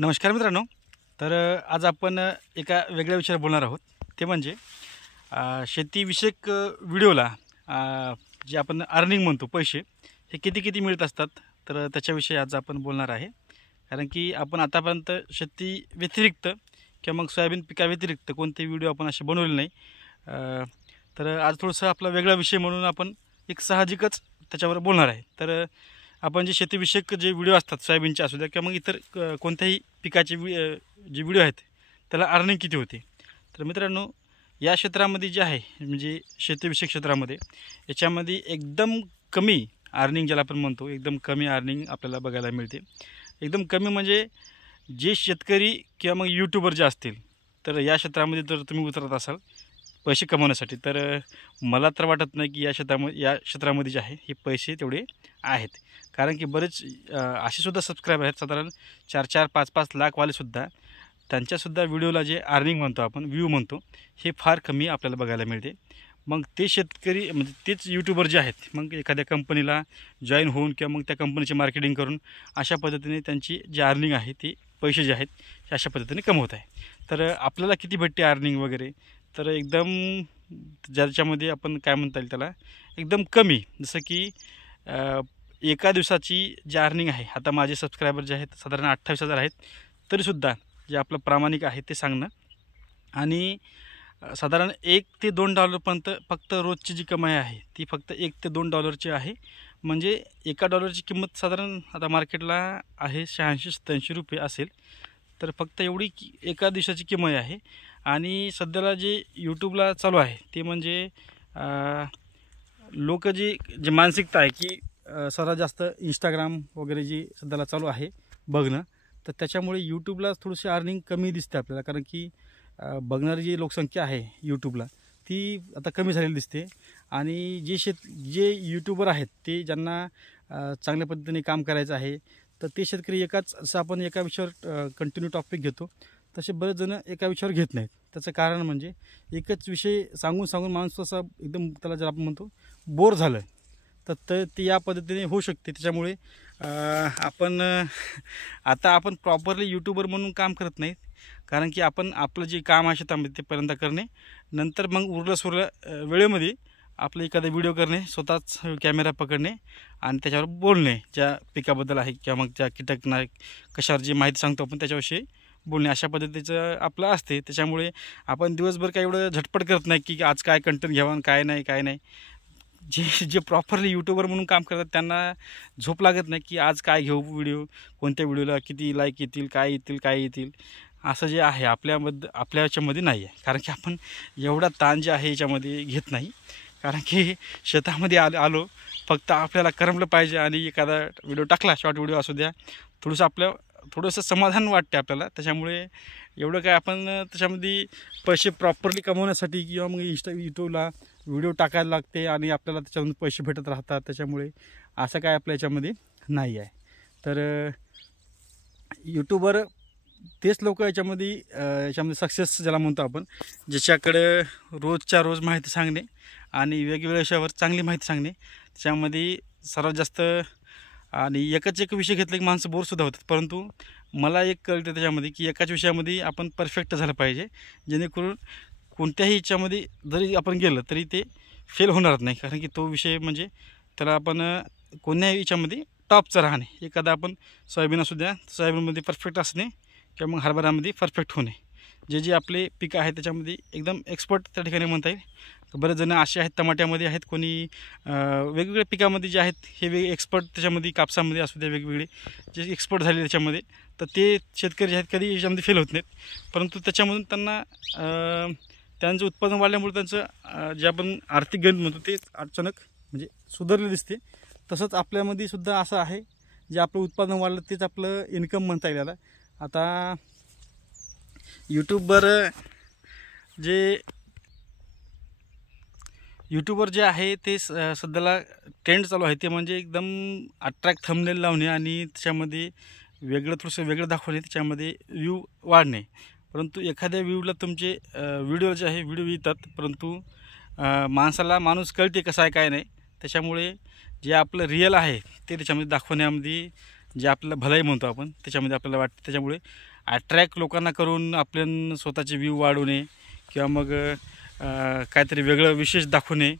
नमस्कार मित्रांनो. तर आज आपण एका वेगळ्या विषयावर बोलणार आहोत. ते म्हणजे शेतीविषयक व्हिडिओला जे आपण अर्निंग म्हणतो, पैसे हे किती किती मिळत असतात. तर त्याच्याविषयी आज आपण बोलणार आहे. कारण की आपण आतापर्यंत शेती व्यतिरिक्त किंवा मग सोयाबीन पिकाव्यतिरिक्त कोणतेही व्हिडिओ आपण असे बनवले नाही. तर आज थोडंसं आपला वेगळा विषय म्हणून आपण एक साहजिकच त्याच्यावर बोलणार आहे. तर आपण जे शेतीविषयक जे व्हिडिओ असतात, सोयाबीनचे असू द्या किंवा मग इतर कोणत्याही पिकाचे जे व्हिडिओ आहेत त्याला अर्निंग किती होते. तर मित्रांनो, या क्षेत्रामध्ये जे आहे म्हणजे शेतीविषयक क्षेत्रामध्ये याच्यामध्ये एकदम कमी अर्निंग ज्याला आपण म्हणतो, एकदम कमी अर्निंग आपल्याला बघायला मिळते. एकदम कमी म्हणजे जे शेतकरी किंवा मग यूट्यूबर जे असतील, तर या क्षेत्रामध्ये जर तुम्ही उतरत असाल पैसे कमवण्यासाठी, तर मला तर वाटत नाही की या क्षेत्रामध्ये जे आहे हे पैसे तेवढे आहेत. कारण की बरेच असेसुद्धा सबस्क्रायबर आहेत, साधारण 4-4, 5-5 लाखवालेसुद्धा. त्यांच्यासुद्धा व्हिडिओला जे अर्निंग म्हणतो आपण, व्ह्यू म्हणतो, हे फार कमी आपल्याला बघायला मिळते. मग ते शेतकरी म्हणजे तेच यूट्यूबर जे आहेत, मग एखाद्या कंपनीला जॉईन होऊन किंवा मग त्या कंपनीची मार्केटिंग करून अशा पद्धतीने त्यांची जी अर्निंग आहे ती पैसे जे आहेत हे अशा पद्धतीने कमवत आहे. तर आपल्याला किती भेटते अर्निंग वगैरे, तर एकदम ज्याच्यामध्ये आपण काय म्हणता येईल त्याला एकदम कमी, जसं की एका दिवसाची जी अर्निंग आहे, आता माझे सबस्क्रायबर जे आहेत साधारण 28,000 आहेत, तरीसुद्धा जे आपलं प्रामाणिक आहे ते सांगणं, आणि साधारण $1 ते $2पर्यंत फक्त रोजची जी कमाई आहे ती फक्त $1 ते $2 आहे. म्हणजे $1ची किंमत साधारण आता मार्केटला आहे 86-87 रुपये असेल. तर फक्त एवढी एका दिवसाची कमाई आहे. आणि सध्याला जे यूट्यूबला चालू आहे ते म्हणजे लोक जे मानसिकता आहे की सर्वात जास्त इंस्टाग्राम वगैरे जी सध्याला चालू आहे बघणं, तर त्याच्यामुळे यूट्यूबला थोडीशी अर्निंग कमी दिसते आपल्याला. कारण की बघणारी जी लोकसंख्या आहे यूट्यूबला ती आता कमी झालेली दिसते. आणि जे यूट्यूबर आहेत ते ज्यांना चांगल्या पद्धतीने काम करायचं आहे, तर ते शेतकरी जसं आपण एका विषयावर कंटिन्यू टॉपिक घेतो, तसे बरेच जण एका विषयावर घेत नाहीत. त्याचं कारण म्हणजे एकच विषय सांगून सांगून माणूस असा एकदम त्याला जर आपण म्हणतो बोर झालं, तर ते या पद्धतीने होऊ शकते. त्याच्यामुळे आपण प्रॉपरली यूट्यूबर म्हणून काम करत नाहीत. कारण की आपण आपलं जे काम आहे शेतामध्ये ते पहिल्यांदा करणे, नंतर मग उरलं वेळेमध्ये आपलं एखादा व्हिडिओ करणे, स्वतःच कॅमेरा पकडणे आणि त्याच्यावर बोलणे, ज्या पिकाबद्दल आहे किंवा मग त्या कीटकनाशक कशावर जी माहिती सांगतो आपण त्याच्याविषयी बोलणे, अशा पद्धतीचं आपलं असते. त्याच्यामुळे आपण दिवसभर काय एवढं झटपट करत नाही की आज काय कंटेंट घ्यावं आणि काय नाही. जे प्रॉपरली यूट्यूबर म्हणून काम करतात त्यांना झोप लागत नाही की आज काय घेऊ व्हिडिओ, कोणत्या व्हिडिओला किती लाईक येतील, काय येतील, असं जे आहे आपल्या याच्यामध्ये नाही आहे. कारण की आपण एवढा ताण जे आहे याच्यामध्ये घेत नाही. कारण की शेतामध्ये आलो फक्त आपल्याला करमलं पाहिजे आणि एखादा व्हिडिओ टाकला, शॉर्ट व्हिडिओ असू द्या, थोडंसं समाधान वाटते आपल्याला. त्याच्यामुळे एवढं काय आपण त्याच्यामध्ये पैसे प्रॉपरली कमवण्यासाठी किंवा मग यूट्यूबला व्हिडिओ टाकायला लागते आणि आपल्याला त्याच्यामधून पैसे भेटत राहतात. त्याच्यामुळे असं काय आपल्या याच्यामध्ये नाही आहे. तर यूट्यूबर तेच लोक याच्यामध्ये सक्सेस ज्याला म्हणतो आपण, ज्याच्याकडे रोजच्या रोज माहिती सांगणे आणि वेगवेगळ्या विषयावर चांगली माहिती सांगणे, त्याच्यामध्ये सर्वात जास्त. आणि एक विषय घेतला की माणसं बोरसुद्धा होतात. परंतु मला एक कळतं त्याच्यामध्ये की एकाच विषयामध्ये आपण परफेक्ट झालं पाहिजे, जेणेकरून कोणत्याही याच्यामध्ये जरी आपण गेलं तरी ते फेल होणार नाही. कारण की तो विषय म्हणजे त्याला आपण कोणत्याही याच्यामध्ये टॉपचं राहणे. एखादा आपण सोयाबीन असू द्या, सोयाबीनमध्ये परफेक्ट असणे किंवा मग हरभऱ्यामध्ये परफेक्ट होणे, जे आपले पिकं आहेत त्याच्यामध्ये एकदम एक्सपर्ट त्या ठिकाणी म्हणता येईल. बरेच जण असे आहेत, टमाट्यामध्ये आहेत, कोणी वेगवेगळ्या पिकामध्ये जे आहेत हे एक्सपर्ट, त्याच्यामध्ये कापसामध्ये असू द्या, वेगवेगळे जे एक्सपर्ट झाले त्याच्यामध्ये, तर ते शेतकरी जे आहेत कधी याच्यामध्ये फेल होत नाहीत. परंतु त्याच्यामधून त्यांना त्यांचं उत्पादन वाढल्यामुळे त्यांचं जे आपण आर्थिक गणित म्हणतो ते अचानक म्हणजे सुधारले दिसते. तसंच आपल्यामध्ये सुद्धा असं आहे, जे आपलं उत्पादन वाढलं तेच आपलं इन्कम म्हणता येईल याला. आता यूट्यूबर जे आहे ते सध्याला ट्रेंड चालू आहे ते म्हणजे एकदम अट्रॅक्ट थंबनेल लावणे आणि त्याच्यामध्ये थोडंसं वेगळं दाखवणे, त्याच्यामध्ये व्ह्यू वाढणे. परंतु एखाद्या व्ह्यूला तुमचे व्हिडिओ जे आहे व्हिडिओ येतात, परंतु माणूस कळते कसं आहे काय नाही. त्याच्यामुळे जे आपलं रिअल आहे ते त्याच्यामध्ये दाखवण्यामध्ये जे आपल्याला भलाई म्हणतो आपण, त्याच्यामध्ये आपल्याला वाटतं. त्याच्यामुळे अट्रॅक्ट लोकांना करून आपण स्वतःचे व्ह्यू वाढवणे किंवा मग काहीतरी वेगळं विशेष दाखवणे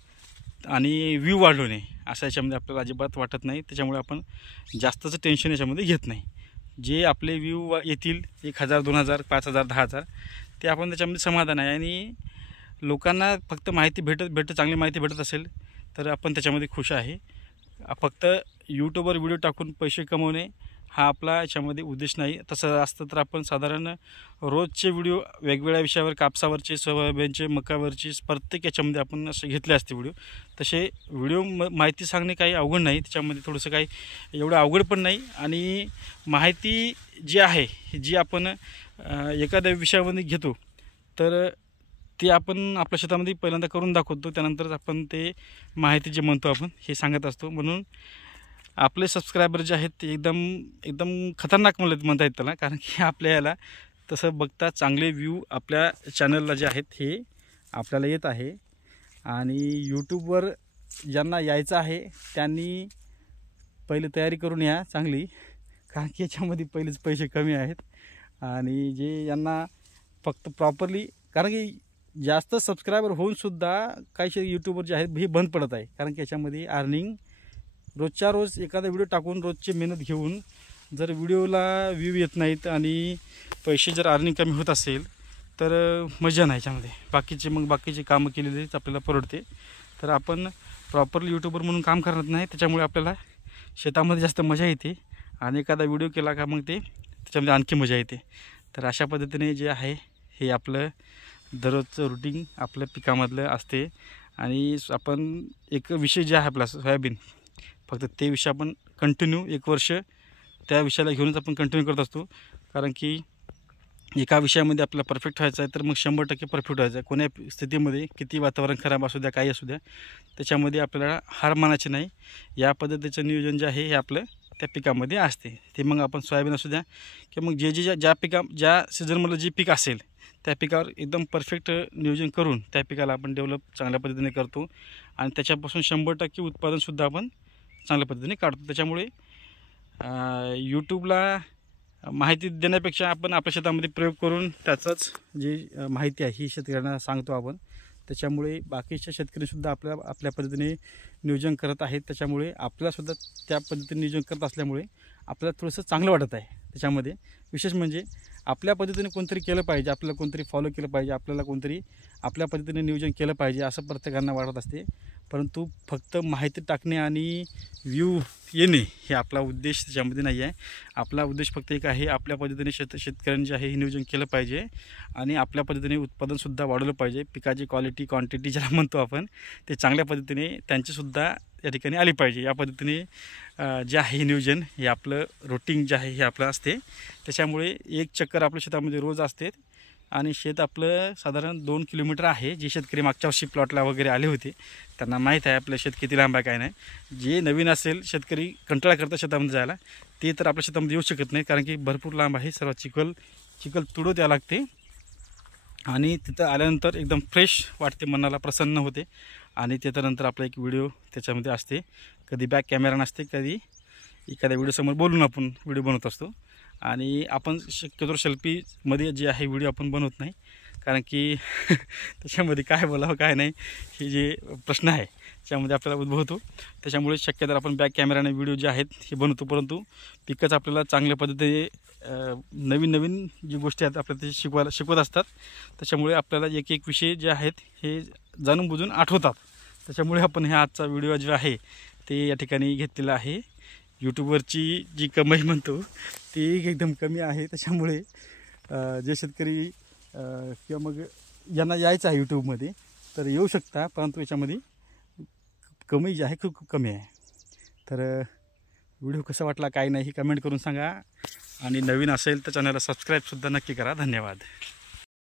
आणि व्ह्यू वाढवणे असं याच्यामध्ये आपल्याला अजिबात वाटत नाही. त्याच्यामुळे आपण जास्तचं टेन्शन याच्यामध्ये घेत नाही. जे आपले व्ह्यू येतील 1000, 2000, 5000, 10000 ते आपण त्याच्यामध्ये समाधान आहे. आणि लोकांना फक्त माहिती भेटत चांगली माहिती भेटत असेल तर आपण त्याच्यामध्ये खुश आहे. फक्त यूट्यूबवर व्हिडिओ टाकून पैसे कमवणे हा आपला याच्यामध्ये उद्देश नाही. तसं असतं तर आपण साधारण रोजचे व्हिडिओ वेगवेगळ्या विषयावर, कापसावरचे, सोयाबीनचे, मकावरचे, प्रत्येक याच्यामध्ये आपण असे घेतले असते व्हिडिओ. तसे व्हिडिओ माहिती सांगणे काही अवघड नाही. त्याच्यामध्ये थोडंसं काही एवढं अवघड पण नाही. आणि माहिती जी आहे जी आपण एखाद्या विषयामध्ये घेतो तर ते आपण आपल्या शेतामध्ये पहिल्यांदा करून दाखवतो. त्यानंतरच आपण ते माहिती जे म्हणतो आपण हे सांगत असतो. म्हणून आपले सबस्क्रायबर जे आहेत ते एकदम खतरनाक म्हणता येत त्याला. कारण की आपल्या याला तसं बघता चांगले व्ह्यू आपल्या चॅनलला जे आहेत हे आपल्याला येत आहे. आणि यूट्यूबवर ज्यांना यायचं आहे त्यांनी पहिले तयारी करून या चांगली, कारण की याच्यामध्ये पहिलेच पैसे कमी आहेत. आणि जे यांना फक्त प्रॉपरली, कारण की जास्त सबस्क्रायबर होऊनसुद्धा काही यूट्यूबर जे आहेत हे बंद पडत आहे. कारण की याच्यामध्ये अर्निंग रोजच्या रोज एखादा व्हिडिओ टाकून रोजची मेहनत घेऊन जर व्हिडिओला व्ह्यू येत नाहीत आणि पैसे जर अर्निंग कमी होत असेल तर मजा नाही याच्यामध्ये. बाकीचे कामं केलेलीच आपल्याला परवडते. तर आपण प्रॉपरली यूट्यूबर म्हणून काम करत नाही. त्याच्यामुळे आपल्याला शेतामध्ये जास्त मजा येते आणि एखादा व्हिडिओ केला का मग ते त्याच्यामध्ये आणखी मजा येते. तर अशा पद्धतीने जे आहे हे आपलं दररोजचं रुटीन आपल्या पिकामधलं असते. आणि आपण एक विषय जे आहे आपला सोयाबीन, फक्त ते विषय आपण कंटिन्यू 1 वर्ष त्या विषयाला घेऊनच आपण कंटिन्यू करत असतो. कारण की एका विषयामध्ये आपल्याला परफेक्ट व्हायचं आहे तर मग 100% परफेक्ट व्हायचं आहे. कोण्या स्थितीमध्ये किती वातावरण खराब असू द्या, काही असू द्या, त्याच्यामध्ये आपल्याला हार मानायची नाही. या पद्धतीचं नियोजन जे आहे हे आपलं त्या पिकामध्ये असते. ते मग आपण सोयाबीन असू द्या किंवा मग ज्या सीझनमधलं जे पीक असेल त्या पिकावर एकदम परफेक्ट नियोजन करून त्या पिकाला आपण डेव्हलप चांगल्या पद्धतीने करतो आणि त्याच्यापासून 100% उत्पादनसुद्धा आपण चांगल्या पद्धतीने काढतो. त्याच्यामुळे यूट्यूबला माहिती देण्यापेक्षा आपण आपल्या शेतामध्ये प्रयोग करून त्याचंच जी माहिती आहे ही शेतकऱ्यांना सांगतो आपण. त्याच्यामुळे बाकीच्या शेतकरीसुद्धा आपल्या पद्धतीने नियोजन करत आहेत. त्याच्यामुळे आपल्यालासुद्धा त्या पद्धतीने नियोजन करत असल्यामुळे आपल्याला थोडंसं चांगलं वाटत आहे. त्याच्यामध्ये विशेष म्हणजे आपल्या पद्धतीने कोणतरी केलं पाहिजे, आपल्याला कोणतरी फॉलो केलं पाहिजे, आपल्याला कोणतरी आपल्या पद्धतीने नियोजन केलं पाहिजे असं प्रत्येकांना वाटत असते. परंतु फक्त माहिती टाकणे आणि व्ह्यू येणे हे आपला उद्देश त्याच्यामध्ये नाही आहे. आपला उद्देश फक्त एक आहे, आपल्या पद्धतीने शेतकऱ्यांनी जे आहे हे नियोजन केलं पाहिजे आणि आपल्या पद्धतीने उत्पादनसुद्धा वाढवलं पाहिजे. पिकाची क्वालिटी, क्वांटिटी ज्याला म्हणतो आपण, ते चांगल्या पद्धतीने त्यांचीसुद्धा या ठिकाणी आली पाहिजे. या पद्धतीने जे आहे हे नियोजन हे आपलं रुटीन जे आहे हे आपलं असते. त्याच्यामुळे एक चक्कर आपल्या शेतामध्ये रोज असते आणि शेत आपलं साधारण 2 किलोमीटर आहे. जे शेतकरी मागच्या वर्षी प्लॉटला वगैरे आले होते त्यांना माहीत आहे आपलं शेत किती लांब आहे काय नाही. जे नवीन असेल शेतकरी कंटाळा करतात शेतामध्ये जायला, ते तर आपल्या शेतामध्ये येऊ शकत नाही, कारण की भरपूर लांब आहे. सर्व चिखल तुडत यावं लागते आणि तिथं आल्यानंतर एकदम फ्रेश वाटते, मनाला प्रसन्न होते. आणि त्याच्यानंतर आपला एक व्हिडिओ त्याच्यामध्ये असते, कधी बॅक कॅमेरा नसते, कधी एखाद्या व्हिडिओसमोर बोलून आपण व्हिडिओ बनवत असतो. आणि आपण शक्यतो सेल्फीमध्ये जे आहे व्हिडिओ आपण बनवत नाही, कारण की त्याच्यामध्ये काय बोलावं काय नाही हे जे प्रश्न आहे त्याच्यामध्ये आपल्याला उद्भवतो. त्याच्यामुळे शक्यतो आपण बॅक कॅमेराने व्हिडिओ जे आहेत हे बनवतो. परंतु पिकच आपल्याला चांगल्या पद्धतीने नवीन जी गोष्टी आहेत आपल्याला ते शिकवत असतात. त्याच्यामुळे आपल्याला एक विषय जे आहेत हे जाणून बुजून आठवतात. त्याच्यामुळे आपण हे आजचा व्हिडिओ जे आहे ते या ठिकाणी घेतलेला आहे. यूट्यूबवरची जी कमाई म्हणतो ती एकदम कमी आहे. त्याच्यामुळे जे शेतकरी किंवा मग ज्यांना यायचं आहे यूट्यूबमध्ये तर येऊ शकता, परंतु याच्यामध्ये कमाई जी आहे खूप कमी आहे. तर व्हिडिओ कसा वाटला काय नाही हे कमेंट करून सांगा आणि नवीन असेल तर चॅनलला सबस्क्राईबसुद्धा नक्की करा. धन्यवाद.